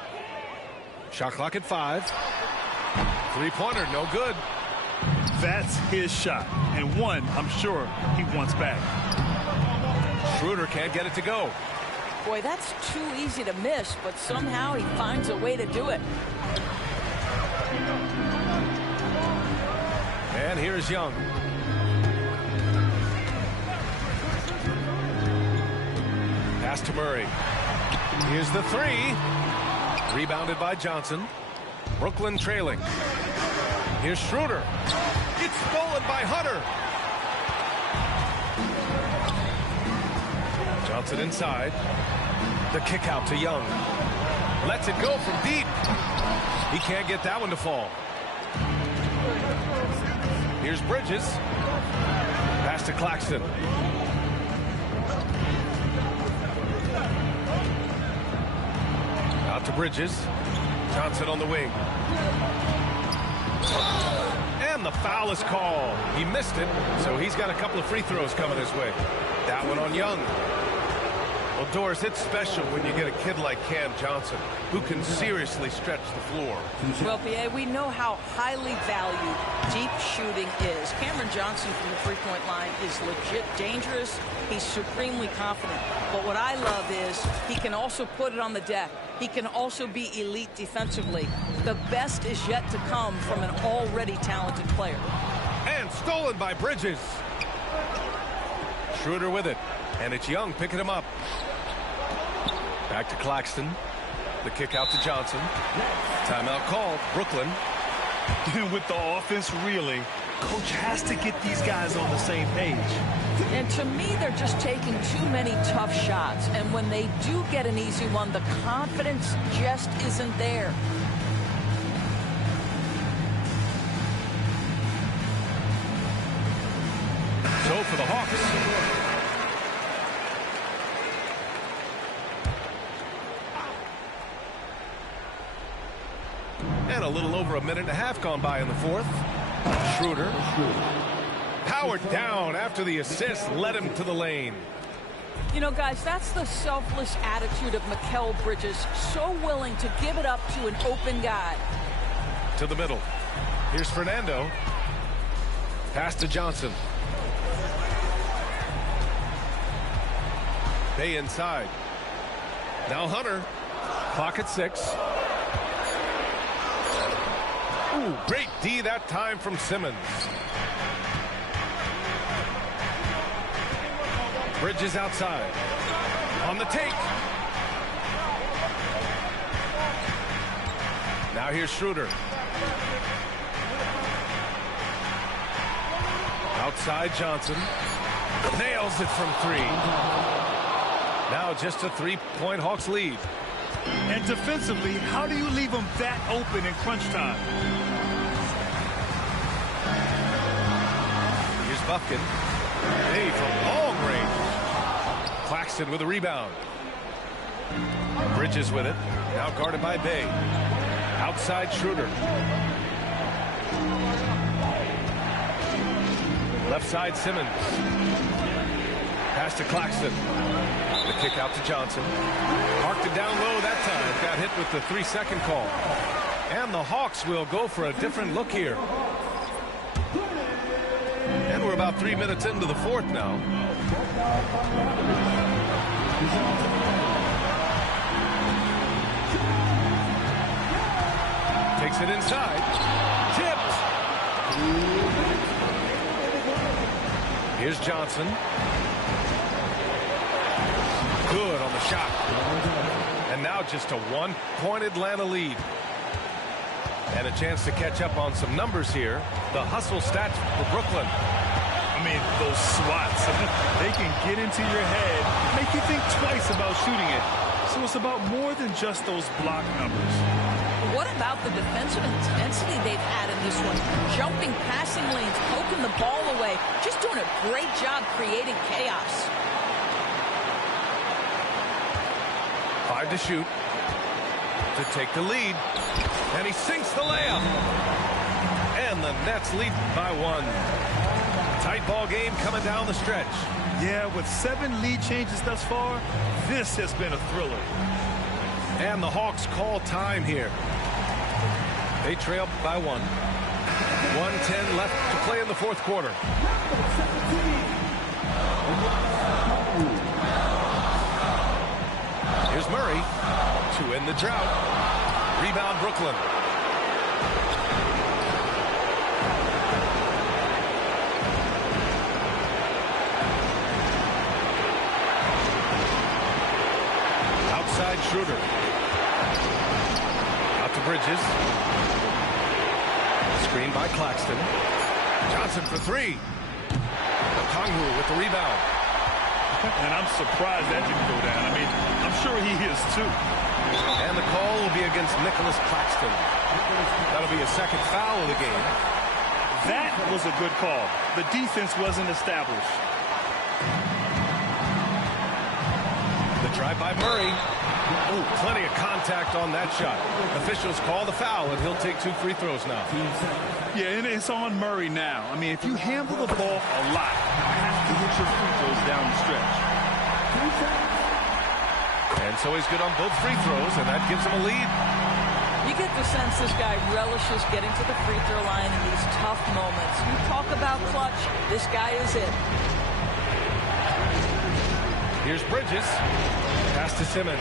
Shot clock at 5. Three-pointer, no good. That's his shot, and one I'm sure he wants back. Schroeder can't get it to go. Boy, that's too easy to miss, but somehow he finds a way to do it. And here's Young. Pass to Murray. Here's the 3. Rebounded by Johnson. Brooklyn trailing. Here's Schroeder. It's stolen by Hunter. Johnson inside. The kick out to Young. Lets it go from deep. He can't get that one to fall. Here's Bridges. Pass to Claxton. Out to Bridges. Johnson on the wing. And the foul is called. He missed it, so he's got a couple of free throws coming his way. That one on Young. Well, Doris, it's special when you get a kid like Cam Johnson who can seriously stretch the floor. Well, B.A., we know how highly valued deep shooting is. Cameron Johnson from the three-point line is legit dangerous. He's supremely confident. But what I love is he can also put it on the deck. He can also be elite defensively. The best is yet to come from an already talented player. And stolen by Bridges. Schroeder with it. And it's Young picking him up. Back to Claxton. The kick out to Johnson. Timeout called. Brooklyn. With the offense reeling, coach has to get these guys on the same page. And to me, they're just taking too many tough shots. And when they do get an easy one, the confidence just isn't there. So for the Hawks. And a little over a minute and a half gone by in the fourth. Schroeder. Powered down after the assist led him to the lane. You know, guys, that's the selfless attitude of Mikal Bridges. So willing to give it up to an open guy. To the middle. Here's Fernando. Pass to Johnson. Bay inside. Now Hunter. Clock at 6. Ooh, great D that time from Simmons. Bridges outside. On the take. Now here's Schroeder. Outside Johnson. Nails it from 3. Now just a 3-point Hawks lead. And defensively, how do you leave them that open in crunch time? Here's Buffkin. Hey, from long range. Claxton with a rebound. Bridges with it. Now guarded by Bay. Outside Schroeder. Left side Simmons. Pass to Claxton. The kick out to Johnson. Marked it down low that time. Got hit with the 3-second call. And the Hawks will go for a different look here. And we're about 3 minutes into the fourth now. Takes it inside. Tipped. Here's Johnson. Good on the shot. And now just a one-point Atlanta lead. And a chance to catch up on some numbers here. The hustle stats for Brooklyn. I mean, those swats, they can get into your head, make you think twice about shooting it. So it's about more than just those block numbers. What about the defensive intensity they've had in this one? Jumping passing lanes, poking the ball away, just doing a great job creating chaos. 5 to shoot to take the lead. And he sinks the layup. And the Nets lead by 1. Tight ball game coming down the stretch. Yeah, with 7 lead changes thus far, this has been a thriller. And the Hawks call time here. They trail by 1. 1:10 left to play in the fourth quarter. Here's Murray to end the drought. Rebound Brooklyn. Outside Schroeder. Out to Bridges. Screen by Claxton. Johnson for 3. Okongwu with the rebound. And I'm surprised that didn't go down. I mean, I'm sure he is too. And the call will be against Nicholas Claxton. That'll be a second foul of the game. That was a good call. The defense wasn't established. The drive by Murray. Ooh, plenty of contact on that shot. Officials call the foul, and he'll take 2 free throws now. Yeah, and it's on Murray now. I mean, if you handle the ball a lot, you have to hit your free throws down the stretch. And so he's good on both free throws, and that gives him a lead. You get the sense this guy relishes getting to the free throw line in these tough moments. You talk about clutch, this guy is it. Here's Bridges. Pass to Simmons.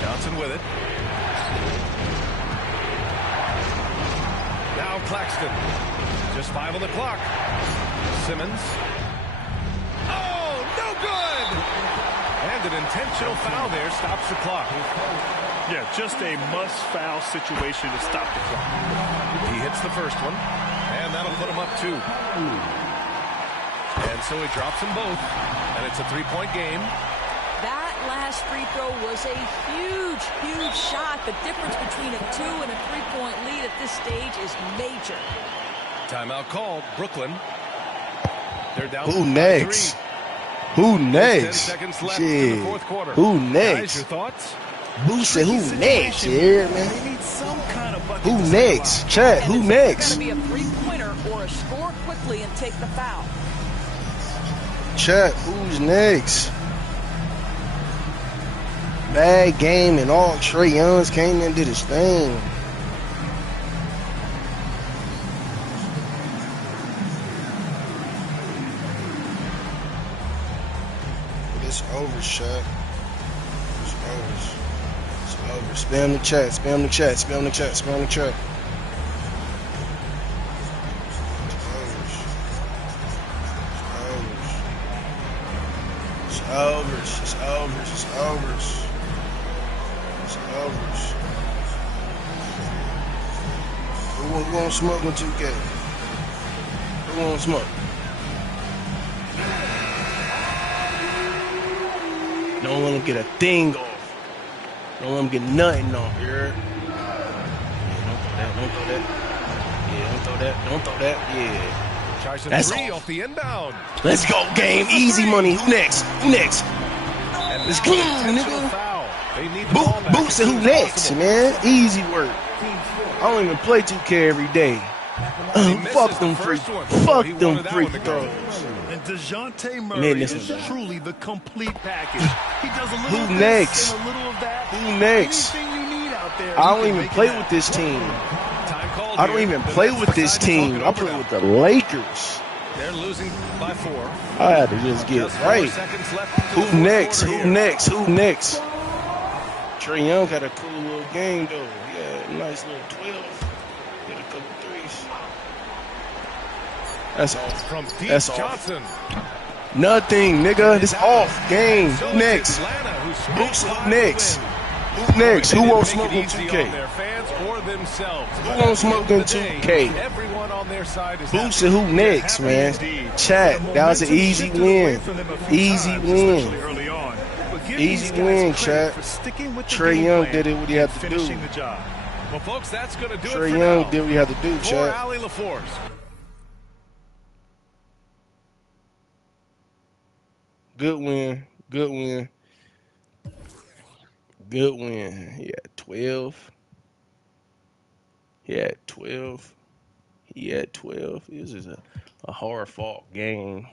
Johnson with it. Now Claxton. Just 5 on the clock. Simmons. Oh, no good! And an intentional foul there stops the clock. Yeah, just a must-foul situation to stop the clock. He hits the first one, and that'll put him up 2. And so he drops them both, and it's a 3-point game. That last free throw was a huge, huge shot. The difference between a 2 and a 3-point lead at this stage is major. Timeout called. Brooklyn. They're down. Who next? 3. Who next? 10 seconds left in the fourth quarter. Who next? Guys, your thoughts? Who said who next? Yeah, man. Who next? Chat, who next? It's going to be a 3-pointer or a score quickly and take the foul. Chat, who's next? Bad game and all. Trae Young's came in and did his thing. It's over, chat. It's over. It's over. Spam the chat. Spam the chat. Spam the chat. Spam the chat. It's over. It's over. It's over. It's over. Who won't smoke with 2K? Who won't smoke? Don't want to get a thing off. Don't let him get nothing on here. Yeah, don't throw that. Yeah, don't throw that. Yeah. Tries a That's three off. off the inbound. Let's go, game. Easy money. Who next? And Let's now go, an intentional nigga. foul. They need the ball back Boots as and soon who as next, possible. man? Easy work. I don't even play 2K every day. Fuck them free throws. And DeJounte Man, Murray this is one. truly the complete package. He does a little Who of next? this and a little of that. Who next? Anything you need out there, I he don't can even make play it with this team. Time called I don't here. even The play Nets with this decide to talk team. it I over play now. with the Lakers. They're losing by 4. I had to just get Just 4 right. seconds left into the Who fourth next? quarter Who here. next? Who next? Trey Young had a cool little game though. Yeah, nice little 12. Hit a couple threes. That's off. From deep, That's off. Johnson. Nothing, nigga. This off. Game. So Who next? Atlanta, who Boots. scraped Who by next? the win. Who next? They Who didn't wants make smoke it on easy 2K? on their fans or themselves. Who But wants at the end smoke on of the day, 2K? Everyone on their side is Boots happy. and who next, man? Chat. That was an easy win. Easy win. Early on. But give Easy these guys win, credit chat. for sticking with the Trey game Young plan did it what he had to do. finishing the job. Well, folks, that's going to do Trey it for Young now. did what he had to do, For chat. Ali LaForce. Good win. Good win. Good win. He had 12. He had 12. He had 12. This is a hard fought game.